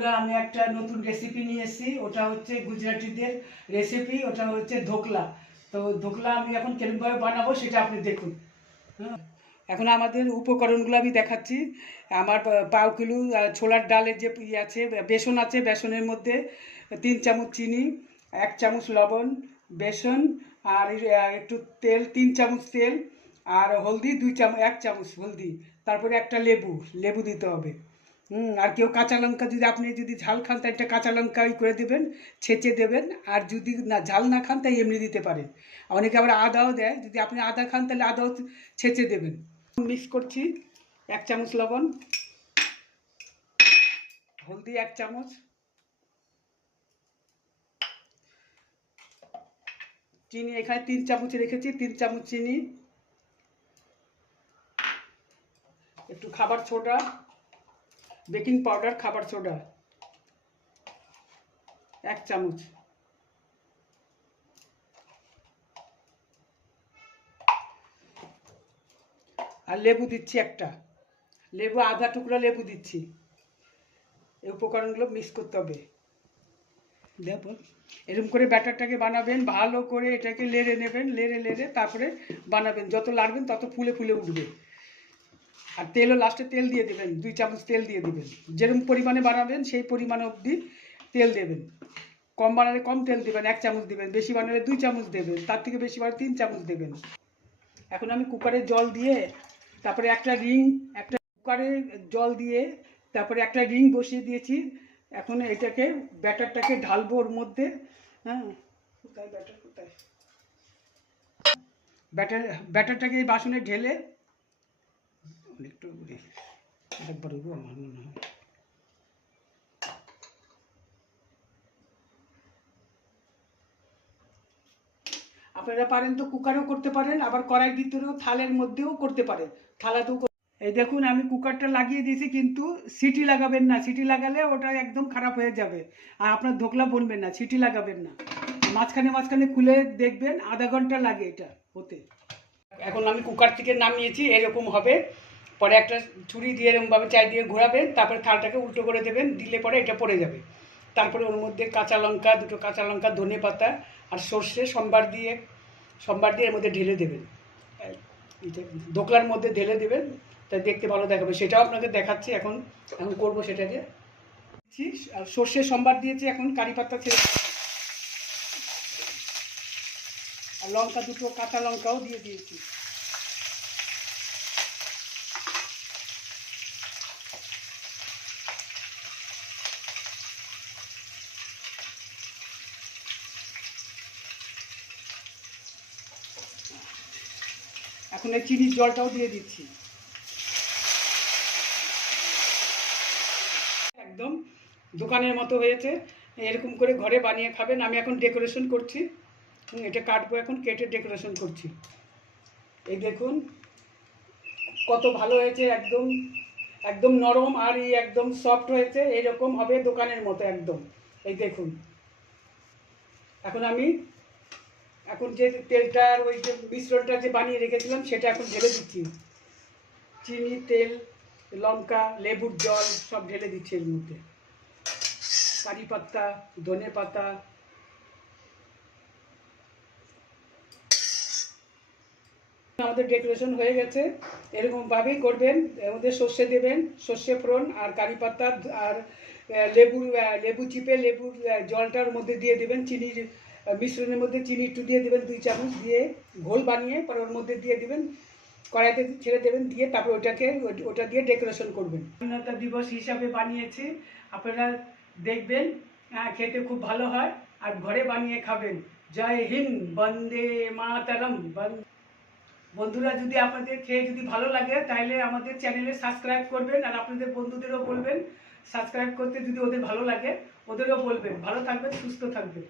বন্ধুরা, আমি একটা নতুন রেসিপি নিয়ে এসেছি। ওটা হচ্ছে গুজরাটিদের রেসিপি, ওটা হচ্ছে ধোকলা। তো ধোকলা আমি এখন কিরকমভাবে বানাবো সেটা আপনি দেখুন। হ্যাঁ, এখন আমাদের উপকরণগুলো আমি দেখাচ্ছি। আমার পাও কিলো ছোলার ডালের যে আছে, বেসন আছে, বেসনের মধ্যে 3 চামচ চিনি, 1 চামচ লবণ, বেসন, আর একটু তেল, 3 চামচ তেল, আর হলদি 2 চামচ, 1 চামচ হলদি, তারপরে একটা লেবু, লেবু দিতে হবে। আর কেউ কাঁচা লঙ্কা, যদি আপনি যদি ঝাল খান তাই একটা কাঁচা লঙ্কা করে দেবেন, ছেঁচে দেবেন। আর যদি না ঝাল না খান তাই এমনি দিতে পারেন। অনেকে আবার আদাও দেয়, যদি আপনি আদা খান তাহলে আদাও ছেঁচে দেবেন। মিক্স করছি। 1 চামচ লবণ, হলদি 1 চামচ, চিনি এখানে 3 চামচ রেখেছি, 3 চামচ চিনি, একটু খাবার সোডা, বেকিং পাউডার, খাবার সোডা 1 চামচ, আর লেবু দিচ্ছি একটা, লেবু আধা টুকরা লেবু দিচ্ছি। এই উপকরণগুলো মিক্স করতে হবে। দেখুন, এরকম করে ব্যাটারটাকে বানাবেন, ভালো করে এটাকে লেড়ে নেবেন, লেড়ে লেড়ে তারপরে বানাবেন। যত লাড়বেন তত ফুলে ফুলে উঠবে। আর তেলও লাস্টে তেল দিয়ে দেবেন, 2 চামচ তেল দিয়ে দেবেন। যেরকম পরিমাণে বানাবেন সেই পরিমাণ অবধি তেল দেবেন। কম বানালে কম তেল দেবেন, 1 চামচ দেবেন। বেশি বানালে 2 চামচ দেবেন, তার থেকে বেশি বানালে 3 চামচ দেবেন। এখন আমি কুকারে জল দিয়ে, তারপরে একটা কুকারে জল দিয়ে তারপরে একটা রিং বসিয়ে দিয়েছি। এখন এটাকে ব্যাটারটাকে ঢালবো ওর মধ্যে। হ্যাঁ, কোথায় ব্যাটার, কোথায় ব্যাটার, ব্যাটারটাকে এই বাসনে ঢেলে একটু একবার আমার মনে হয়। আপনারা পারেন তো কুকারেও করতে পারেন, আবার কড়াইয়ের ভিতরেও থালের মধ্যেও করতে পারেন, থালাতেও। এই দেখুন, আমি কুকারটা লাগিয়ে দিয়েছি, কিন্তু সিটি লাগাবেন না। সিটি লাগালে ওটা একদম খারাপ হয়ে যাবে, আর আপনার ধোকলা বনবে না। সিটি লাগাবেন না, মাঝখানে মাঝখানে খুলে দেখবেন। আধা ঘন্টা লাগে এটা হতে। এখন আমি কুকার থেকে নামিয়েছি, এরকম হবে। পরে একটা ছুরি দিয়ে এরকমভাবে চারিদিকে ঘোরাবেন, তারপরে থালটাকে উল্টো করে দেবেন, দিলে পরে এটা পড়ে যাবে। তারপরে ওর মধ্যে কাঁচা লঙ্কা, 2টো কাঁচা লঙ্কা, ধনে পাতা আর সর্ষে সম্বার দিয়ে এর মধ্যে ঢেলে দেবেন। এটা ধোকলার মধ্যে ঢেলে দেবেন, তাই দেখতে ভালো দেখাবে। সেটাও আপনাকে দেখাচ্ছি। এখন এখন করবো সেটাকে। সর্ষে সম্বার দিয়েছি, এখন কারি পাতা ছেড়ে, আর লঙ্কা, 2টো কাঁচা লঙ্কাও দিয়ে দিয়েছি। এখন এই চিনির জলটাও দিয়ে দিচ্ছি। একদম দোকানের মতো হয়েছে। এরকম করে ঘরে বানিয়ে খাবেন। আমি এখন ডেকোরেশন করছি। এটা কাটবো, এখন কেটে ডেকোরেশন করছি। এই দেখুন কত ভালো হয়েছে, একদম একদম নরম, আর এই একদম সফট হয়েছে। এইরকম হবে দোকানের মতো একদম। এই দেখুন, এখন আমি যে তেলটা আর ওই যে মিশ্রণটা যে বানিয়ে রেখেছিলাম সেটা এখন ঢেলে দিচ্ছি। চিনি, তেল, লঙ্কা, লেবুর জল সব ঢেলে দিচ্ছি এর মধ্যে। কারি পাতা, ধনে পাতা, আমাদের ডেকোরেশন হয়ে গেছে। এরকমভাবেই করবেন। এর মধ্যে সর্ষে দেবেন, সর্ষে ফোড়ন, আর কারি পাতা, আর লেবু চিপে লেবুর জলটার মধ্যে দিয়ে দেবেন। চিনির মিশ্রণের মধ্যে চিনি একটু দিয়ে দেবেন, 2 চামচ দিয়ে ঘোল বানিয়ে পরে ওর মধ্যে দিয়ে দেবেন, কড়াইতে ছেড়ে দেবেন, দিয়ে তারপর ওটা দিয়ে ডেকোরেশন করবেন। স্বাধীনতা দিবস হিসাবে বানিয়েছি, আপনারা দেখবেন। খেতে খুব ভালো হয়, আর ঘরে বানিয়ে খাবেন। জয় হিন্দ, বন্দে মাতরম। বন্ধুরা, যদি আপনাদের খেয়ে যদি ভালো লাগে তাহলে আমাদের চ্যানেলে সাবস্ক্রাইব করবেন, আর আপনাদের বন্ধুদেরও বলবেন সাবস্ক্রাইব করতে। যদি ওদের ভালো লাগে ওদেরও বলবেন। ভালো থাকবেন, সুস্থ থাকবেন।